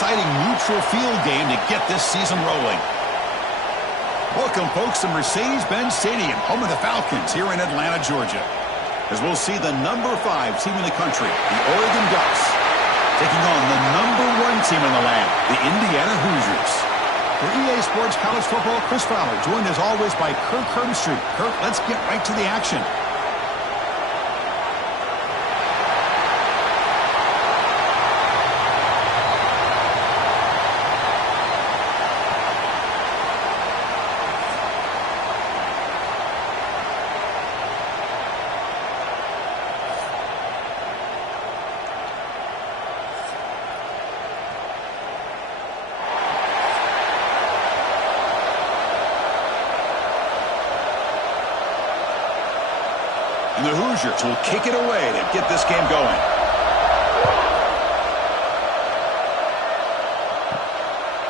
exciting neutral field game to get this season rolling. Welcome, folks, to Mercedes-Benz Stadium, home of the Falcons here in Atlanta, Georgia. As we'll see the number 5 team in the country, the Oregon Ducks, taking on the number 1 team in the land, the Indiana Hoosiers. For EA Sports College Football, Chris Fowler, joined as always by Kirk Herbstreit. Kirk, let's get right to the action. And the Hoosiers will kick it away to get this game going.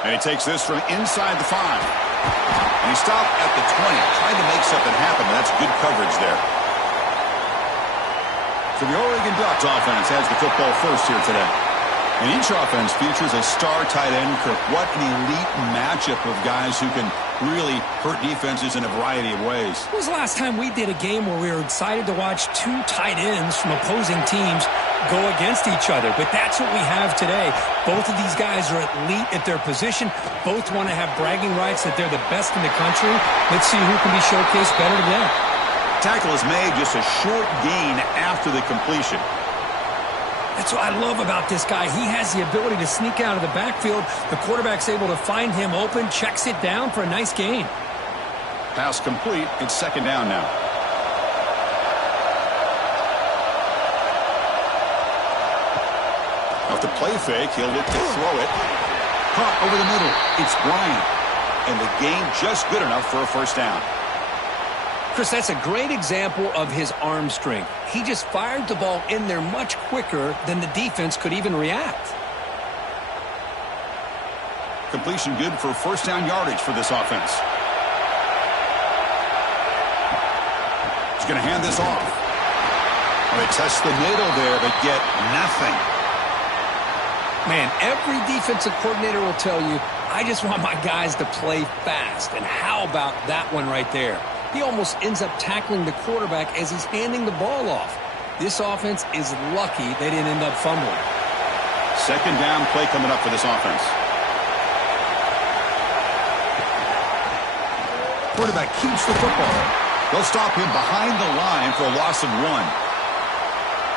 And he takes this from inside the 5. And he stopped at the 20, trying to make something happen. That's good coverage there. So the Oregon Ducks offense has the football first here today. And each offense features a star tight end. Kirk, what an elite matchup of guys who can really hurt defenses in a variety of ways. When was the last time we did a game where we were excited to watch 2 tight ends from opposing teams go against each other? But that's what we have today. Both of these guys are elite at their position. Both want to have bragging rights that they're the best in the country. Let's see who can be showcased better today. Tackle is made just a short gain after the completion. That's what I love about this guy. He has the ability to sneak out of the backfield. The quarterback's able to find him open, checks it down for a nice gain. Pass complete. It's second down now. Off the play fake, he'll look to throw it. Caught over the middle. It's Bryant. And the gain just good enough for a first down. Chris, that's a great example of his arm strength. He just fired the ball in there much quicker than the defense could even react. Completion good for first down yardage for this offense. He's going to hand this off. Well, they test the middle there, but get nothing. Man, every defensive coordinator will tell you, I just want my guys to play fast. And how about that one right there? He almost ends up tackling the quarterback as he's handing the ball off. This offense is lucky they didn't end up fumbling. Second down play coming up for this offense. Quarterback keeps the football. They'll stop him behind the line for a loss of 1.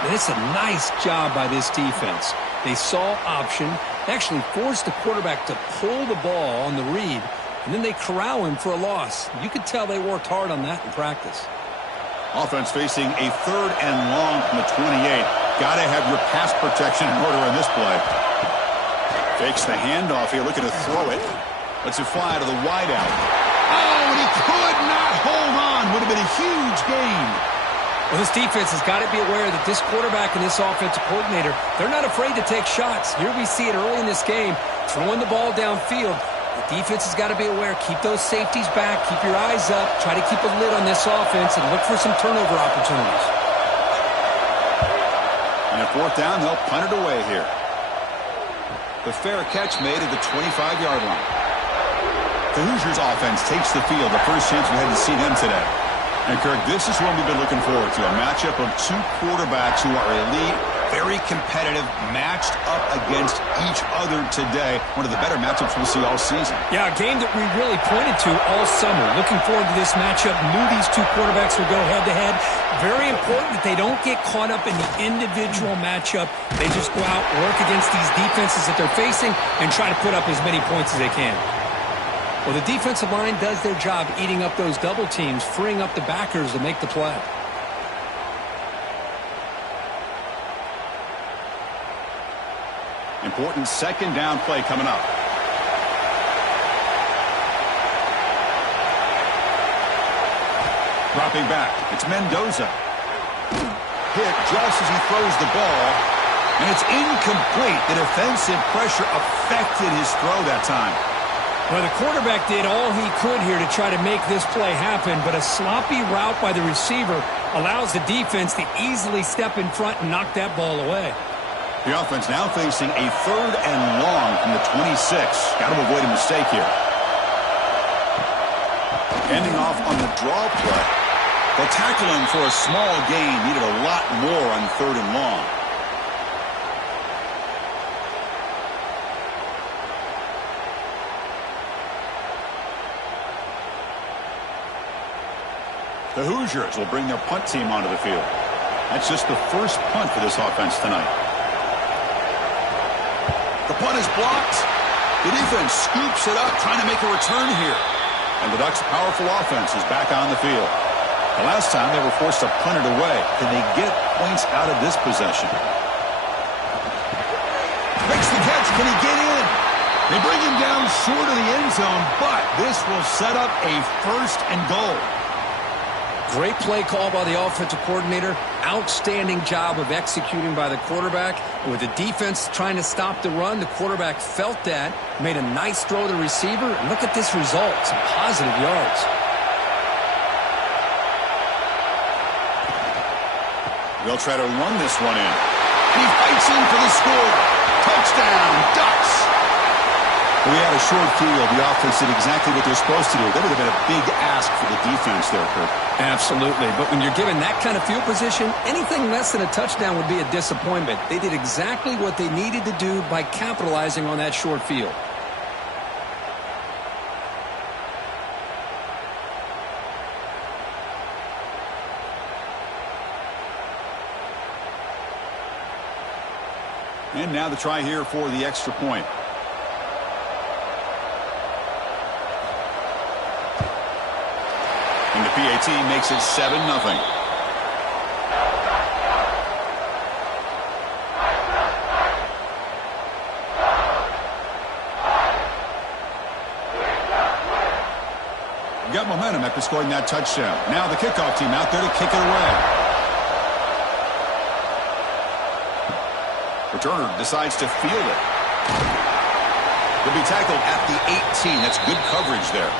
And it's a nice job by this defense. They saw option, actually forced the quarterback to pull the ball on the read, and then they corral him for a loss. You could tell they worked hard on that in practice. Offense facing a 3rd and long from the 28. Got to have your pass protection in order on this play. Fakes the handoff here, looking to throw it. Lets it fly to the wideout. Oh, and he could not hold on. Would have been a huge gain. Well, this defense has got to be aware that this quarterback and this offensive coordinator, they're not afraid to take shots. Here we see it early in this game, throwing the ball downfield. The defense has got to be aware. Keep those safeties back. Keep your eyes up. Try to keep a lid on this offense and look for some turnover opportunities. And at 4th down, they'll punt it away here. The fair catch made at the 25-yard line. The Hoosiers offense takes the field. The first chance we had to see them today. And, Kirk, this is what we've been looking forward to, a matchup of 2 quarterbacks who are elite, very competitive, matched up against each other today. One of the better matchups we'll see all season. Yeah, a game that we really pointed to all summer. Looking forward to this matchup. Knew these 2 quarterbacks would go head-to-head. Very important that they don't get caught up in the individual matchup. They just go out, work against these defenses that they're facing, and try to put up as many points as they can. Well, the defensive line does their job eating up those double teams, freeing up the backers to make the play. Important second down play coming up. Dropping back, it's Mendoza. Hit just as he throws the ball, and it's incomplete. The defensive pressure affected his throw that time. Well, the quarterback did all he could here to try to make this play happen, but a sloppy route by the receiver allows the defense to easily step in front and knock that ball away. The offense now facing a 3rd and long from the 26. Got to avoid a mistake here. Ending off on the draw play. They'll tackle him for a small gain. Needed a lot more on 3rd and long. The Hoosiers will bring their punt team onto the field. That's just the first punt for this offense tonight. The punt is blocked. The defense scoops it up, trying to make a return here. And the Ducks' powerful offense is back on the field. The last time they were forced to punt it away. Can they get points out of this possession? Makes the catch. Can he get in? They bring him down short of the end zone, but this will set up a 1st and goal. Great play call by the offensive coordinator. Outstanding job of executing by the quarterback. And with the defense trying to stop the run, the quarterback felt that, made a nice throw to the receiver, and look at this result, some positive yards. They'll try to run this one in. And he fights in for the score. Touchdown, Ducks! We had a short field. The offense did exactly what they're supposed to do. That would have been a big ask for the defense there, Kirk. Absolutely. But when you're given that kind of field position, anything less than a touchdown would be a disappointment. They did exactly what they needed to do by capitalizing on that short field. And now the try here for the extra point. And the PAT makes it 7-0. Got momentum after scoring that touchdown. Now the kickoff team out there to kick it away. Returner decides to field it. He'll be tackled at the 18. That's good coverage there.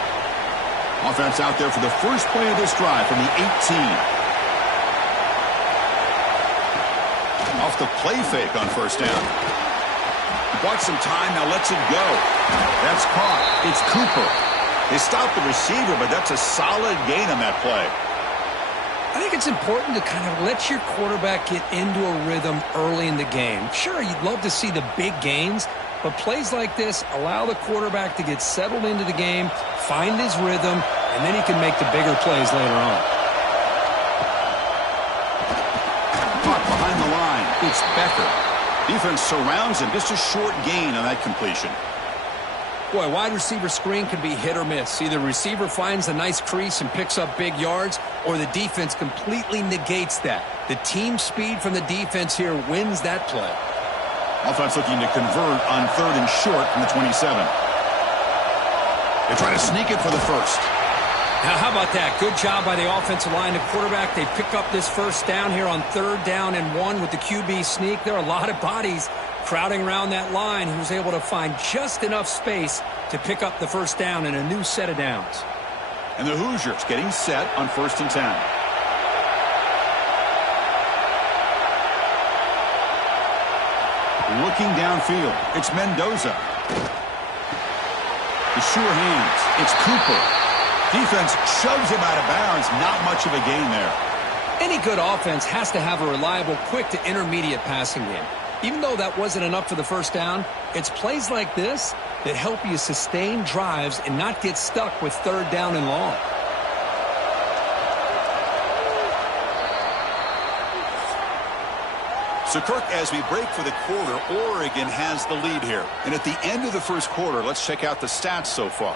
Offense out there for the first play of this drive from the 18. Off the play fake on 1st down. Bought some time, now lets it go. That's caught. It's Cooper. They stopped the receiver, but that's a solid gain on that play. I think it's important to kind of let your quarterback get into a rhythm early in the game. Sure, you'd love to see the big gains, but plays like this allow the quarterback to get settled into the game, find his rhythm, and then he can make the bigger plays later on. Caught behind the line. It's Becker. Defense surrounds him. Just a short gain on that completion. Boy, wide receiver screen can be hit or miss. Either the receiver finds a nice crease and picks up big yards, or the defense completely negates that. The team speed from the defense here wins that play. Offense looking to convert on 3rd and short from the 27. They try to sneak it for the 1st. Now, how about that? Good job by the offensive line. The quarterback, they pick up this 1st down here on 3rd down and 1 with the QB sneak. There are a lot of bodies crowding around that line. He was able to find just enough space to pick up the 1st down and a new set of downs. And the Hoosiers getting set on 1st and 10. Looking downfield, it's Mendoza. The sure hands, it's Cooper. Defense shoves him out of bounds. Not much of a gain there. Any good offense has to have a reliable, quick to intermediate passing game. Even though that wasn't enough for the 1st down, it's plays like this that help you sustain drives and not get stuck with 3rd down and long. So, Kirk, as we break for the quarter, Oregon has the lead here. And at the end of the 1st quarter, let's check out the stats so far.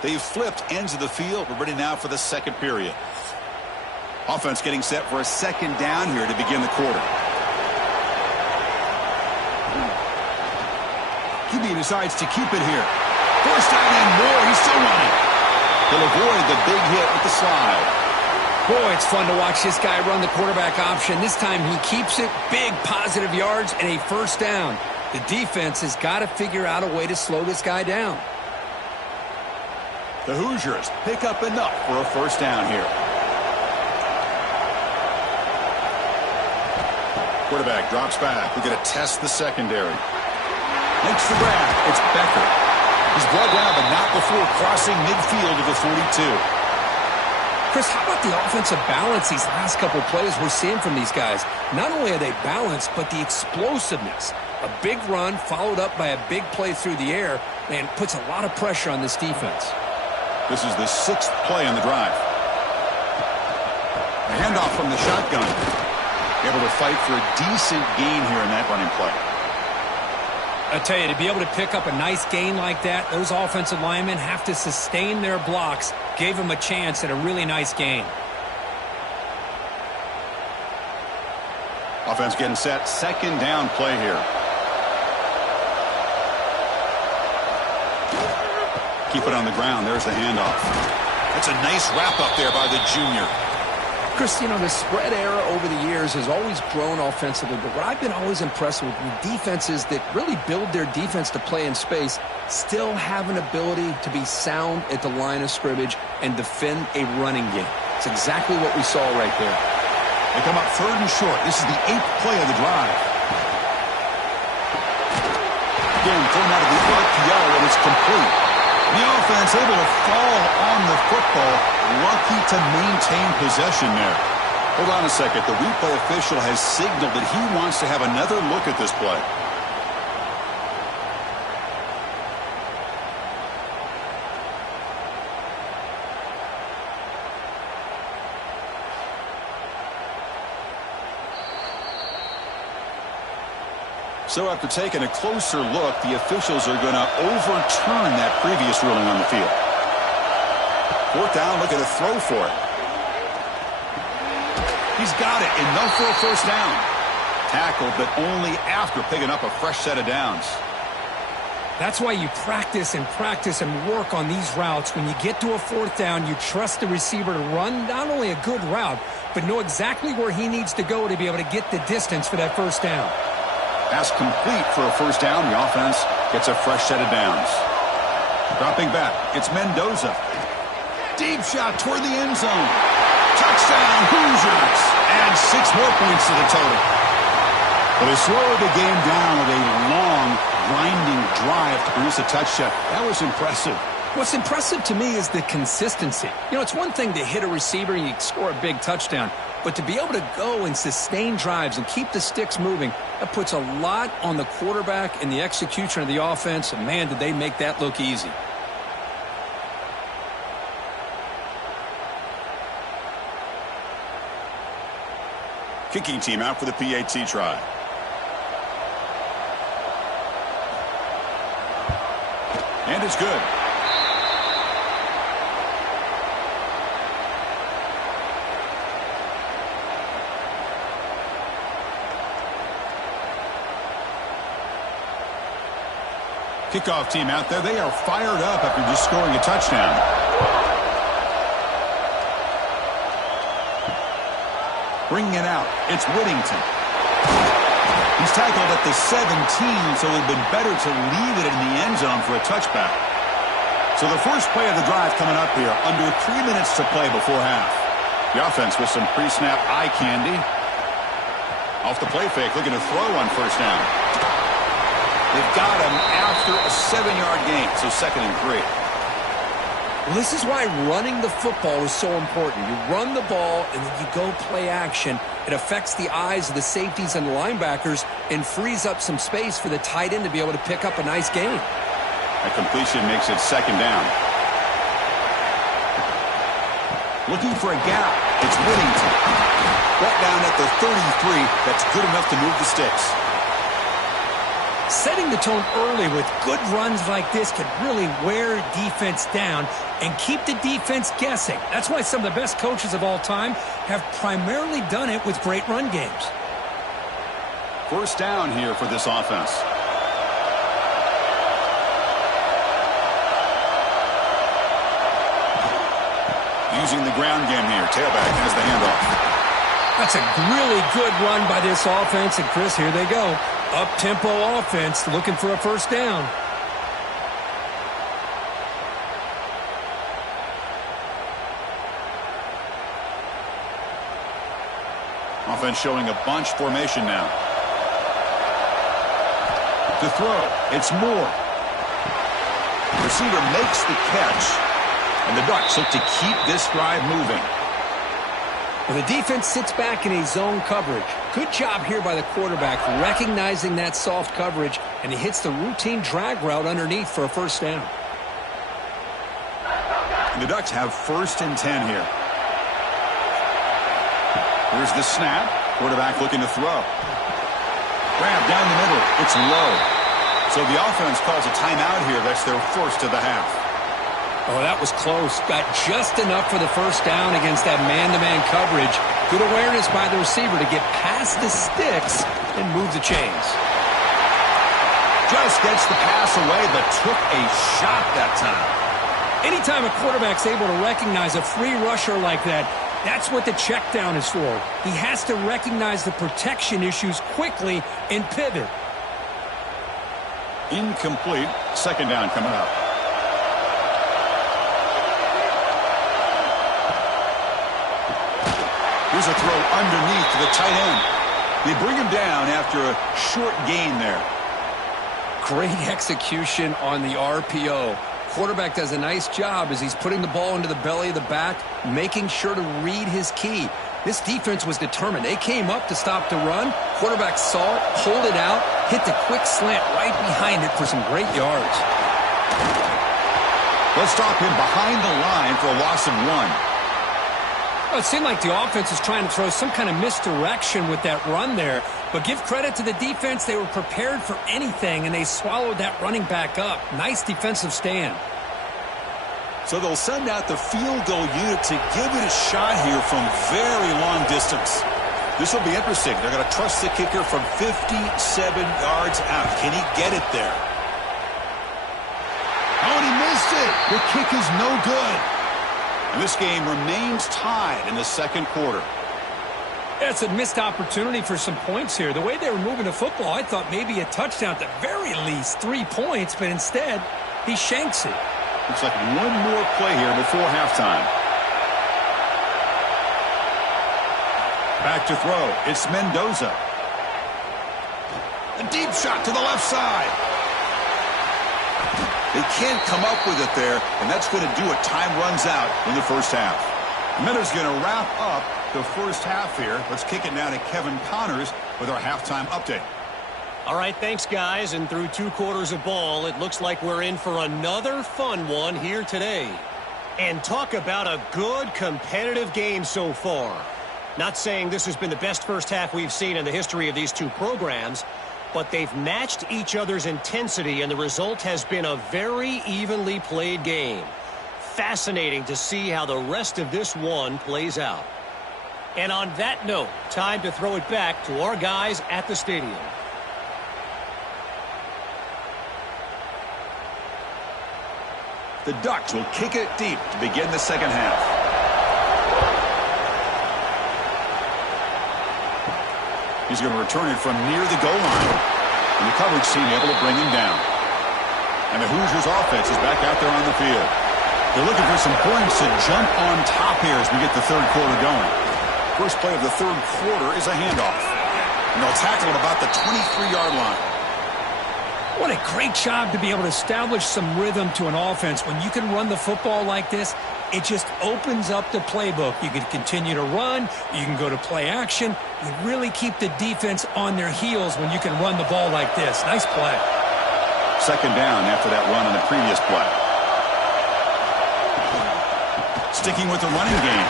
They've flipped ends of the field. We're ready now for the 2nd period. Offense getting set for a 2nd down here to begin the quarter. QB decides to keep it here. 1st down and more. He's still running. He'll avoid the big hit with the slide. Boy, it's fun to watch this guy run the quarterback option. This time he keeps it. Big positive yards and a 1st down. The defense has got to figure out a way to slow this guy down. The Hoosiers pick up enough for a 1st down here. Quarterback drops back. We're going to test the secondary. Makes the grab. It's Becker. He's brought down, but not before crossing midfield to the 42. Chris, how about the offensive balance these last couple plays we're seeing from these guys? Not only are they balanced, but the explosiveness. A big run followed up by a big play through the air, and puts a lot of pressure on this defense. This is the 6th play on the drive. A handoff from the shotgun. Able to fight for a decent gain here in that running play. I tell you, to be able to pick up a nice gain like that, those offensive linemen have to sustain their blocks. Gave them a chance at a really nice gain. Offense getting set. 2nd down play here. Keep it on the ground. There's the handoff. That's a nice wrap up there by the junior. Chris, you know, the spread era over the years has always grown offensively, but what I've been always impressed with defenses that really build their defense to play in space still have an ability to be sound at the line of scrimmage and defend a running game. It's exactly what we saw right there. They come up 3rd and short. This is the 8th play of the drive. Again, thrown out of the RPO, and it's complete. The offense able to fall on the football, lucky to maintain possession there. Hold on a second. The replay official has signaled that he wants to have another look at this play. So after taking a closer look, the officials are going to overturn that previous ruling on the field. 4th down, looking to throw for it. He's got it, enough for a 1st down. Tackled, but only after picking up a fresh set of downs. That's why you practice and work on these routes. When you get to a 4th down, you trust the receiver to run not only a good route, but know exactly where he needs to go to be able to get the distance for that 1st down. Pass complete for a 1st down. The offense gets a fresh set of downs. Dropping back, it's Mendoza. Deep shot toward the end zone. Touchdown, Hoosiers. And 6 more points to the total. But they slowed the game down with a long, grinding drive to produce a touchdown. That was impressive. What's impressive to me is the consistency. You know, it's one thing to hit a receiver and you score a big touchdown, but to be able to go and sustain drives and keep the sticks moving, that puts a lot on the quarterback and the execution of the offense. And man, did they make that look easy. Kicking team out for the PAT try. And it's good. Kickoff team out there. They are fired up after just scoring a touchdown. Bringing it out. It's Whittington. He's tackled at the 17, so it would have been better to leave it in the end zone for a touchback. So the first play of the drive coming up here. Under 3 minutes to play before half. The offense with some pre-snap eye candy. Off the play fake, looking to throw on 1st down. They've got him after a 7-yard gain, so 2nd and 3. Well, this is why running the football is so important. You run the ball, and then you go play action. It affects the eyes of the safeties and the linebackers and frees up some space for the tight end to be able to pick up a nice gain. That completion makes it 2nd down. Looking for a gap. It's Whittington. Brought down at the 33. That's good enough to move the sticks. Setting the tone early with good runs like this can really wear defense down and keep the defense guessing. That's why some of the best coaches of all time have primarily done it with great run games. 1st down here for this offense. Using the ground game here. Tailback has the handoff. That's a really good run by this offense. And, Chris, here they go. Up-tempo offense looking for a 1st down. Offense showing a bunch formation now. To throw, it's Moore. Receiver makes the catch, and the Ducks look to keep this drive moving. Well, the defense sits back in a zone coverage. Good job here by the quarterback recognizing that soft coverage, and he hits the routine drag route underneath for a first down. And the Ducks have 1st and 10 here. Here's the snap. Quarterback looking to throw. Grab down the middle. It's low. So the offense calls a timeout here. That's their first of the half. Oh, that was close. Got just enough for the first down against that man-to-man coverage. Good awareness by the receiver to get past the sticks and move the chains. Just gets the pass away, but took a shot that time. Anytime a quarterback's able to recognize a free rusher like that, that's what the check down is for. He has to recognize the protection issues quickly and pivot. Incomplete. Second down coming up. Here's a throw underneath to the tight end. They bring him down after a short gain there. Great execution on the RPO. Quarterback does a nice job as he's putting the ball into the belly of the back, making sure to read his key. This defense was determined. They came up to stop the run. Quarterback saw it, pulled it out, hit the quick slant right behind it for some great yards. Let's stop him behind the line for a loss of 1. Well, it seemed like the offense is trying to throw some kind of misdirection with that run there. But give credit to the defense. They were prepared for anything, and they swallowed that running back up. Nice defensive stand. So they'll send out the field goal unit to give it a shot here from very long distance. This will be interesting. They're going to trust the kicker from 57 yards out. Can he get it there? Oh, and he missed it. The kick is no good. And this game remains tied in the second quarter. That's a missed opportunity for some points here. The way they were moving the football, I thought maybe a touchdown at the very least, 3 points, but instead, he shanks it. Looks like one more play here before halftime. Back to throw. It's Mendoza. A deep shot to the left side. They can't come up with it there, and that's going to do it. Time runs out in the first half. Miller's going to wrap up the first half here. Let's kick it now to Kevin Connors with our halftime update. All right, thanks, guys. And through 2 quarters of ball, it looks like we're in for another fun one here today. And talk about a good competitive game so far. Not saying this has been the best first half we've seen in the history of these 2 programs, but they've matched each other's intensity, and the result has been a very evenly played game. Fascinating to see how the rest of this one plays out. And on that note, time to throw it back to our guys at the stadium. The Ducks will kick it deep to begin the second half. He's going to return it from near the goal line. And the coverage team able to bring him down. And the Hoosiers offense is back out there on the field. They're looking for some points to jump on top here as we get the third quarter going. First play of the third quarter is a handoff. And they'll tackle at about the 23-yard line. What a great job to be able to establish some rhythm to an offense. When you can run the football like this, it just opens up the playbook. You can continue to run. You can go to play action. You really keep the defense on their heels when you can run the ball like this. Nice play. Second down after that run on the previous play. Sticking with the running game.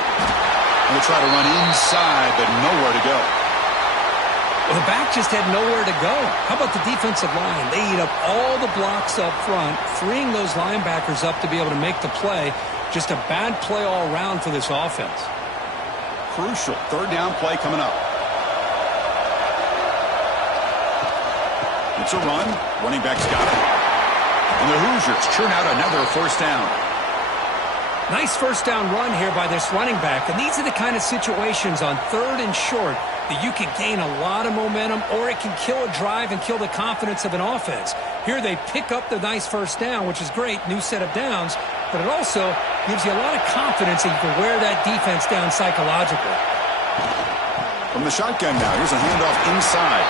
And they'll try to run inside, but nowhere to go. Well, the back just had nowhere to go. How about the defensive line? They eat up all the blocks up front, freeing those linebackers up to be able to make the play. Just a bad play all around for this offense. Crucial third down play coming up. It's a run. Running back's got it. And the Hoosiers churn out another first down. Nice first down run here by this running back. And these are the kind of situations on third and short that you can gain a lot of momentum, or it can kill a drive and kill the confidence of an offense. Here they pick up the nice first down, which is great, new set of downs, but it also gives you a lot of confidence that you can wear that defense down psychologically. From the shotgun now, here's a handoff inside.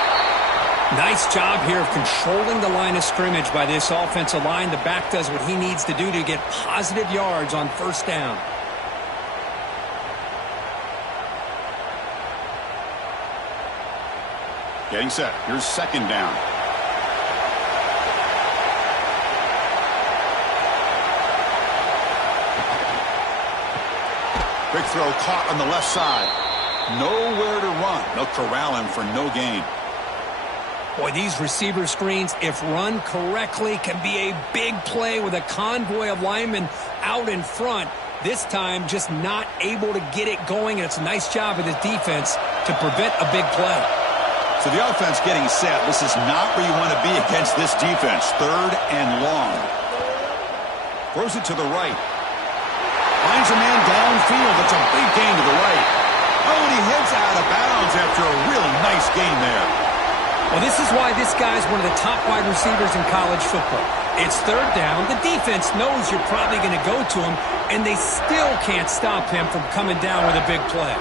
Nice job here of controlling the line of scrimmage by this offensive line. The back does what he needs to do to get positive yards on first down. Getting set. Here's second down. Quick throw caught on the left side. Nowhere to run. They'll corral him for no gain. Boy, these receiver screens, if run correctly, can be a big play with a convoy of linemen out in front. This time, just not able to get it going, and it's a nice job of the defense to prevent a big play. So the offense getting set. This is not where you want to be against this defense. Third and long. Throws it to the right. Finds a man downfield. That's a big gain to the right. Oh, and he heads out of bounds after a really nice gain there. Well, this is why this guy's one of the top wide receivers in college football. It's third down. The defense knows you're probably going to go to him, and they still can't stop him from coming down with a big play.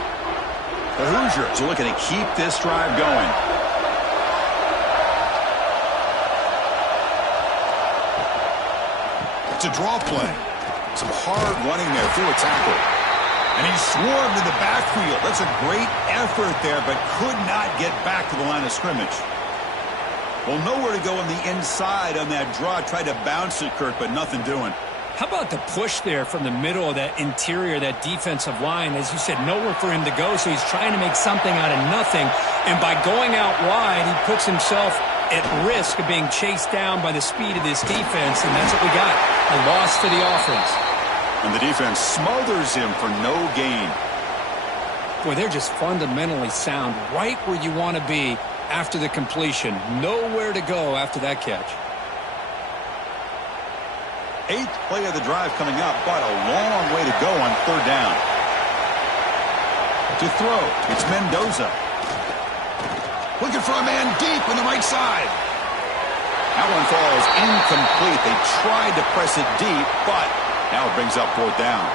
The Hoosiers are looking to keep this drive going. It's a draw play. Some hard running there through a tackle. And he swarmed in the backfield. That's a great effort there, but could not get back to the line of scrimmage. Well, nowhere to go on the inside on that draw. Tried to bounce it, Kirk, but nothing doing. How about the push there from the middle of that interior, that defensive line? As you said, nowhere for him to go, so he's trying to make something out of nothing. And by going out wide, he puts himself at risk of being chased down by the speed of this defense, and that's what we got, a loss for the offense. And the defense smothers him for no gain. Boy, they're just fundamentally sound, right where you want to be after the completion. Nowhere to go after that catch. 8th play of the drive coming up, but a long way to go on third down. To throw, it's Mendoza. Looking for a man deep on the right side. That one falls incomplete. They tried to press it deep, but now it brings up fourth down.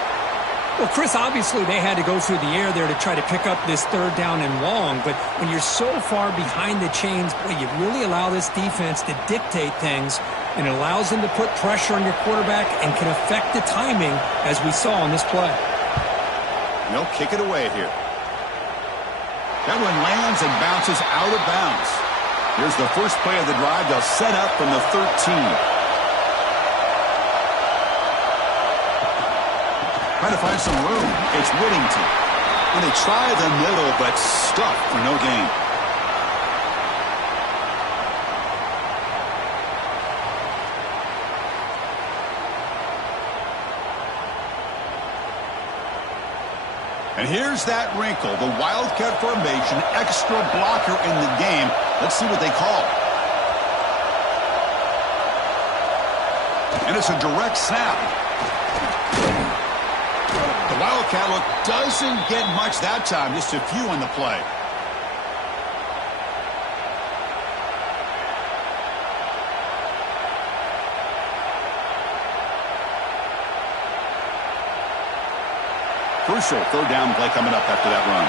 Well, Chris, obviously they had to go through the air there to try to pick up this third down and long, but when you're so far behind the chains, boy, you really allow this defense to dictate things, and it allows them to put pressure on your quarterback and can affect the timing, as we saw on this play. They'll kick it away here. That one lands and bounces out of bounds. Here's the first play of the drive. They'll set up from the 13. Trying to find some room. It's Whittington. And they try the middle, but stuck for no gain. And here's that wrinkle, the Wildcat formation, extra blocker in the game. Let's see what they call. And it's a direct snap. The Wildcat look doesn't get much that time, just a few on the play. Crucial third down play coming up after that run.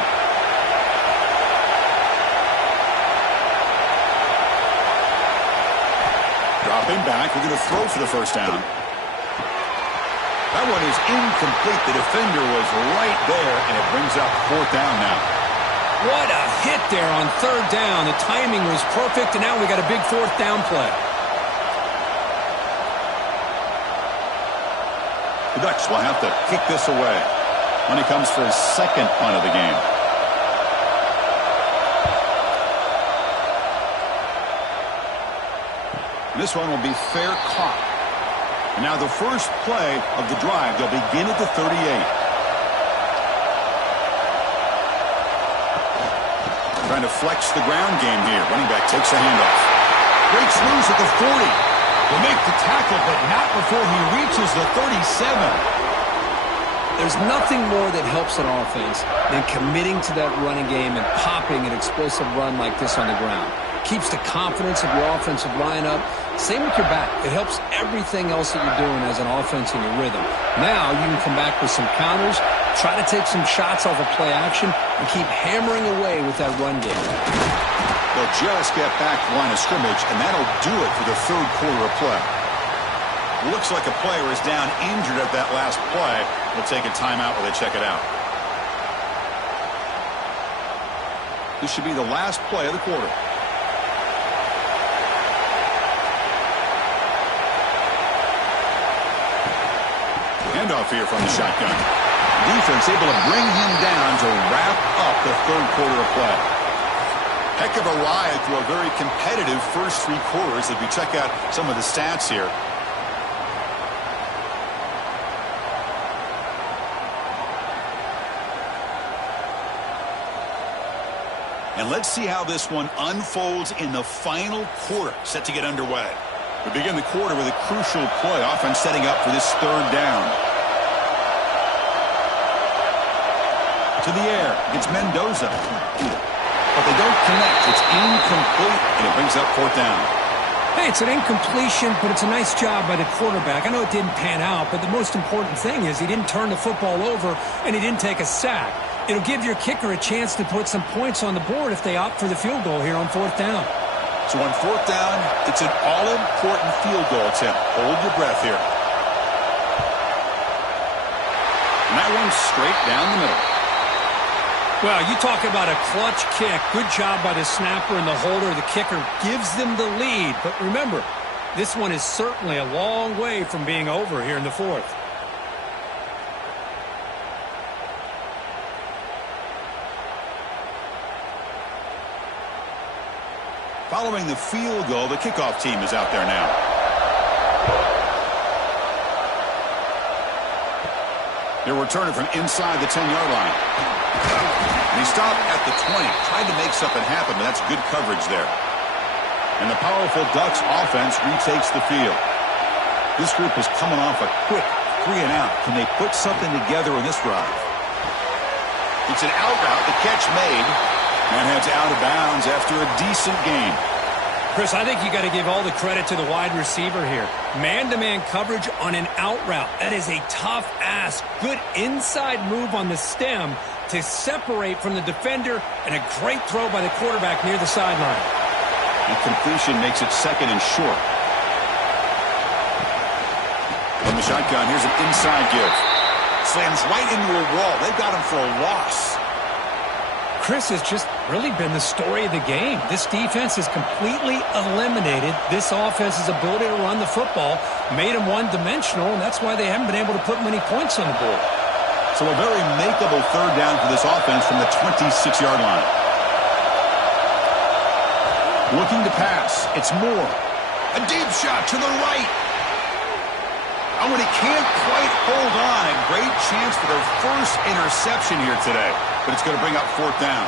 Dropping back, we're going to throw for the first down. That one is incomplete. The defender was right there, and it brings up fourth down now. What a hit there on third down. The timing was perfect, and now we got a big fourth down play. The Ducks will have to kick this away when he comes for his second punt of the game. And this one will be fair caught. And now the first play of the drive, they'll begin at the 38. Trying to flex the ground game here. Running back takes a handoff. Breaks loose at the 40. Will make the tackle, but not before he reaches the 37. There's nothing more that helps an offense than committing to that running game and popping an explosive run like this on the ground. Keeps the confidence of your offensive line up. Same with your back. It helps everything else that you're doing as an offense in your rhythm. Now you can come back with some counters, Try to take some shots off of play action and keep hammering away with that run game. They'll just get back to the line of scrimmage, and that'll do it for the third quarter of play. Looks like a player is down injured at that last play. We'll take a timeout while they check it out. This should be the last play of the quarter. Handoff here from the shotgun. Defense able to bring him down to wrap up the third quarter of play. Heck of a ride through a very competitive first three quarters as we check out some of the stats here. And let's see how this one unfolds in the final quarter, set to get underway. We begin the quarter with a crucial play, offense setting up for this third down. To the air, it's Mendoza. But they don't connect. It's incomplete, and it brings up fourth down. Hey, it's an incompletion, but it's a nice job by the quarterback. I know it didn't pan out, but the most important thing is he didn't turn the football over, and he didn't take a sack. It'll give your kicker a chance to put some points on the board if they opt for the field goal here on fourth down. So on fourth down, it's an all-important field goal attempt. Hold your breath here. And that one's straight down the middle. Well, you talk about a clutch kick. Good job by the snapper and the holder. The kicker gives them the lead. But remember, this one is certainly a long way from being over here in the fourth. Following the field goal, the kickoff team is out there now. They're returning from inside the 10-yard line. And he stopped at the 20, tried to make something happen, but that's good coverage there. And the powerful Ducks offense retakes the field. This group is coming off a quick 3-and-out. Can they put something together in this drive? It's an out route, the catch made. And heads out of bounds after a decent game. Chris, I think you got to give all the credit to the wide receiver here. Man-to-man coverage on an out route. That is a tough ask. Good inside move on the stem to separate from the defender, and a great throw by the quarterback near the sideline. And completion makes it second and short. From the shotgun, here's an inside give. Slams right into a wall. They've got him for a loss. Chris has just really been the story of the game. This defense has completely eliminated this offense's ability to run the football, made them one-dimensional, and that's why they haven't been able to put many points on the board. So a very makeable third down for this offense from the 26-yard line. Looking to pass. It's Moore. A deep shot to the right. Oh, and he can't quite hold on. A great chance for their first interception here today. But it's going to bring up fourth down.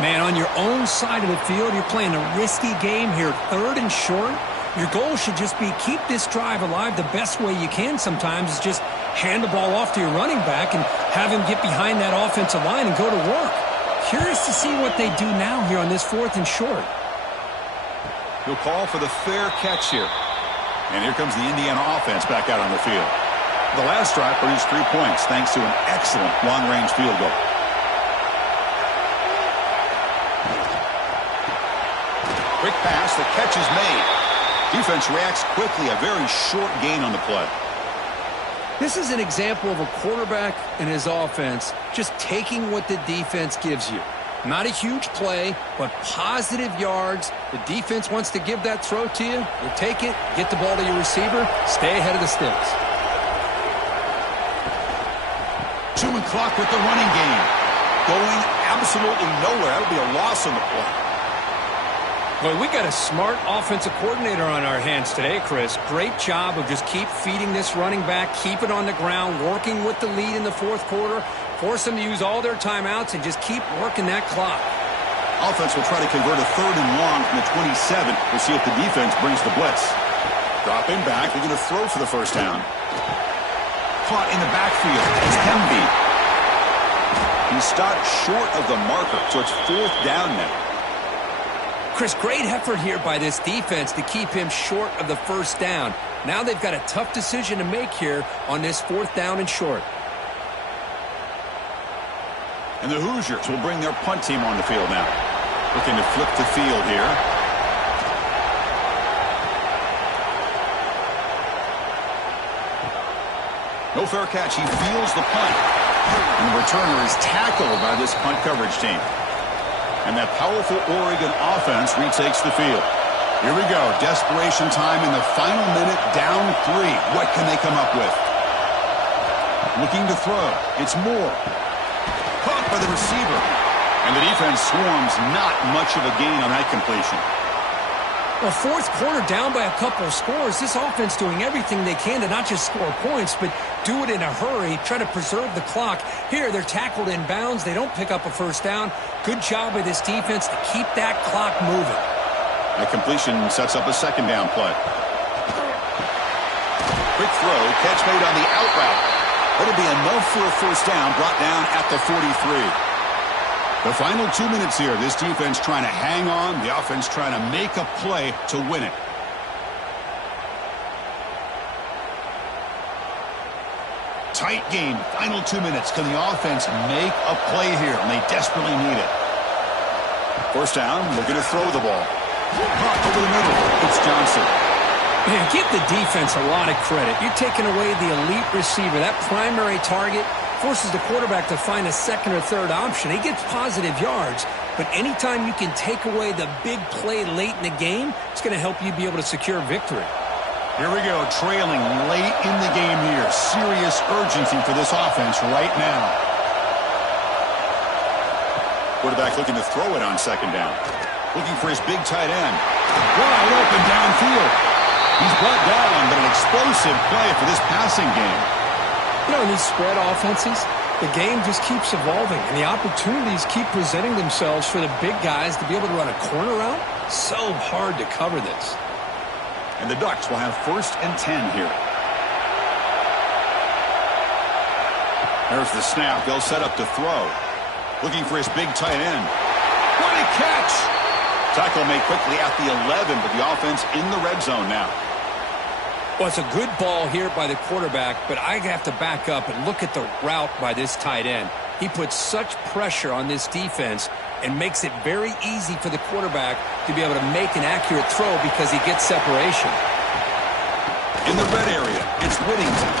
Man, on your own side of the field, you're playing a risky game here. Third and short. Your goal should just be keep this drive alive the best way you can sometimes is just hand the ball off to your running back and have him get behind that offensive line and go to work. Curious to see what they do now here on this fourth and short. He'll call for the fair catch here. And here comes the Indiana offense back out on the field. The last drive produced 3 points thanks to an excellent long-range field goal. Quick pass, the catch is made. Defense reacts quickly, a very short gain on the play. This is an example of a quarterback and his offense just taking what the defense gives you. Not a huge play, but positive yards. The defense wants to give that throw to you. You take it, get the ball to your receiver, stay ahead of the sticks. Chewing clock with the running game. Going absolutely nowhere. That'll be a loss on the play. Well, we got a smart offensive coordinator on our hands today, Chris. Great job of just keep feeding this running back, keep it on the ground, working with the lead in the fourth quarter, force them to use all their timeouts, and just keep working that clock. Offense will try to convert a third and long from the 27. We'll see if the defense brings the blitz. Dropping back, they're going to throw for the first down. Caught in the backfield. It's Hemby. He stopped short of the marker, so it's fourth down now. Chris, great effort here by this defense to keep him short of the first down. Now they've got a tough decision to make here on this fourth down and short. And the Hoosiers will bring their punt team on the field now. Looking to flip the field here. No fair catch. He fields the punt. And the returner is tackled by this punt coverage team. And that powerful Oregon offense retakes the field. Here we go. Desperation time in the final minute. Down 3. What can they come up with? Looking to throw. It's Moore. Caught by the receiver. And the defense swarms. Not much of a gain on that completion. Well, fourth quarter down by a couple of scores. This offense doing everything they can to not just score points, but do it in a hurry, try to preserve the clock. Here, they're tackled in bounds. They don't pick up a first down. Good job by this defense to keep that clock moving. That completion sets up a second down play. Quick throw, catch made on the out route. That'll be enough for a first down, brought down at the 43. The final 2 minutes here. This defense trying to hang on. The offense trying to make a play to win it. Tight game. Final 2 minutes. Can the offense make a play here? And they desperately need it. First down. Looking to throw the ball. Over the middle. It's Johnson. Man, give the defense a lot of credit. You're taking away the elite receiver. That primary target forces the quarterback to find a second or third option. He gets positive yards, but anytime you can take away the big play late in the game, it's going to help you be able to secure victory. Here we go, trailing late in the game here. Serious urgency for this offense right now. Quarterback looking to throw it on second down. Looking for his big tight end. Wide open downfield. He's brought down, but an explosive play for this passing game. You know, in these spread offenses, the game just keeps evolving, and the opportunities keep presenting themselves for the big guys to be able to run a corner route. So hard to cover this. And the Ducks will have 1st and 10 here. There's the snap. They'll set up to throw. Looking for his big tight end. What a catch! Tackle made quickly at the 11, but the offense in the red zone now. Well, it's a good ball here by the quarterback, but I have to back up and look at the route by this tight end. He puts such pressure on this defense and makes it very easy for the quarterback to be able to make an accurate throw because he gets separation. In the red area, it's Whittington.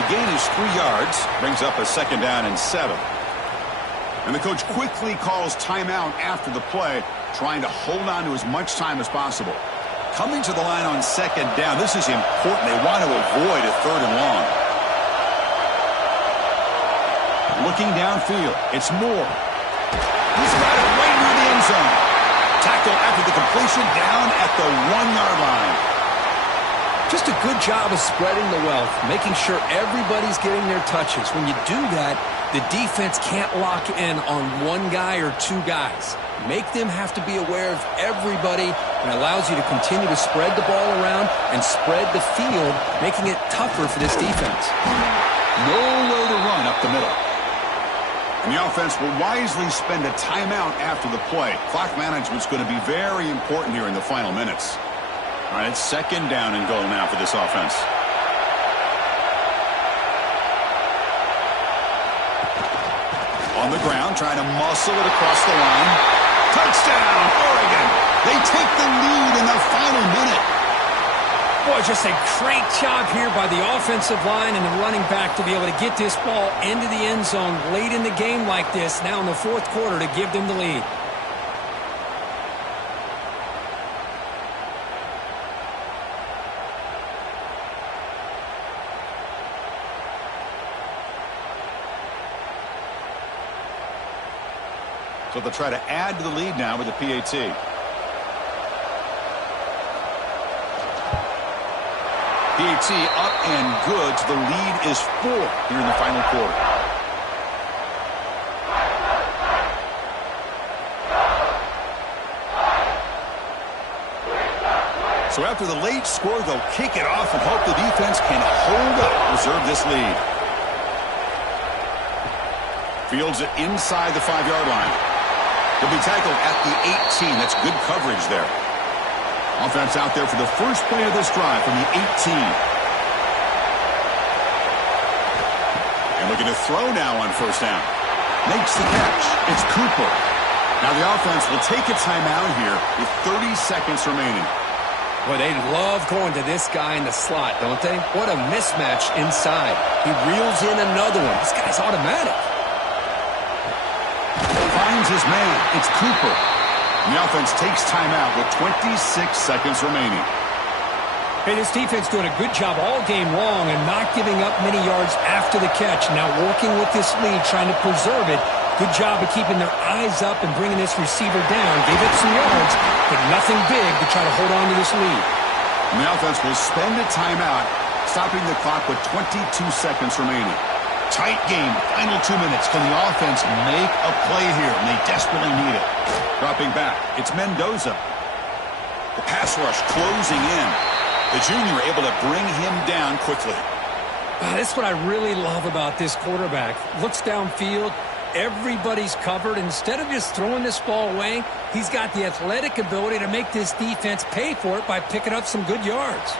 The gain is 3 yards, brings up a second down and 7. And the coach quickly calls timeout after the play, trying to hold on to as much time as possible. Coming to the line on second down. This is important. They want to avoid a 3rd and long. Looking downfield. It's Moore. He's got it right near the end zone. Tackle after the completion down at the 1-yard line. Just a good job of spreading the wealth, making sure everybody's getting their touches. When you do that, the defense can't lock in on one guy or 2 guys. Make them have to be aware of everybody, and allows you to continue to spread the ball around and spread the field, making it tougher for this defense. Nowhere to run up the middle. And the offense will wisely spend a timeout after the play. Clock management's going to be very important here in the final minutes. All right, it's second down and goal now for this offense. On the ground, trying to muscle it across the line. Touchdown, Oregon! They take the lead in the final minute. Boy, just a great job here by the offensive line and the running back to be able to get this ball into the end zone late in the game like this, now in the 4th quarter, to give them the lead. So they'll try to add to the lead now with the PAT. PAT up and good. So the lead is 4 here in the final quarter. So after the late score, they'll kick it off and hope the defense can hold up, preserve this lead. Fields it inside the 5-yard line. He'll be tackled at the 18. That's good coverage there. Offense out there for the first play of this drive from the 18. And looking to throw now on first down. Makes the catch. It's Cooper. Now the offense will take a timeout here with 30 seconds remaining. Well, they love going to this guy in the slot, don't they? What a mismatch inside. He reels in another one. This guy's automatic. Finds his man. It's Cooper. And the offense takes timeout with 26 seconds remaining. Hey, this defense doing a good job all game long and not giving up many yards after the catch. Now working with this lead, trying to preserve it. Good job of keeping their eyes up and bringing this receiver down. Gave up some yards, but nothing big to try to hold on to this lead. And the offense will spend a timeout, stopping the clock with 22 seconds remaining. Tight game, final 2 minutes. Can the offense make a play here? And they desperately need it. Dropping back, it's Mendoza. The pass rush closing in. The junior able to bring him down quickly. That's what I really love about this quarterback. Looks downfield. Everybody's covered. Instead of just throwing this ball away, he's got the athletic ability to make this defense pay for it by picking up some good yards.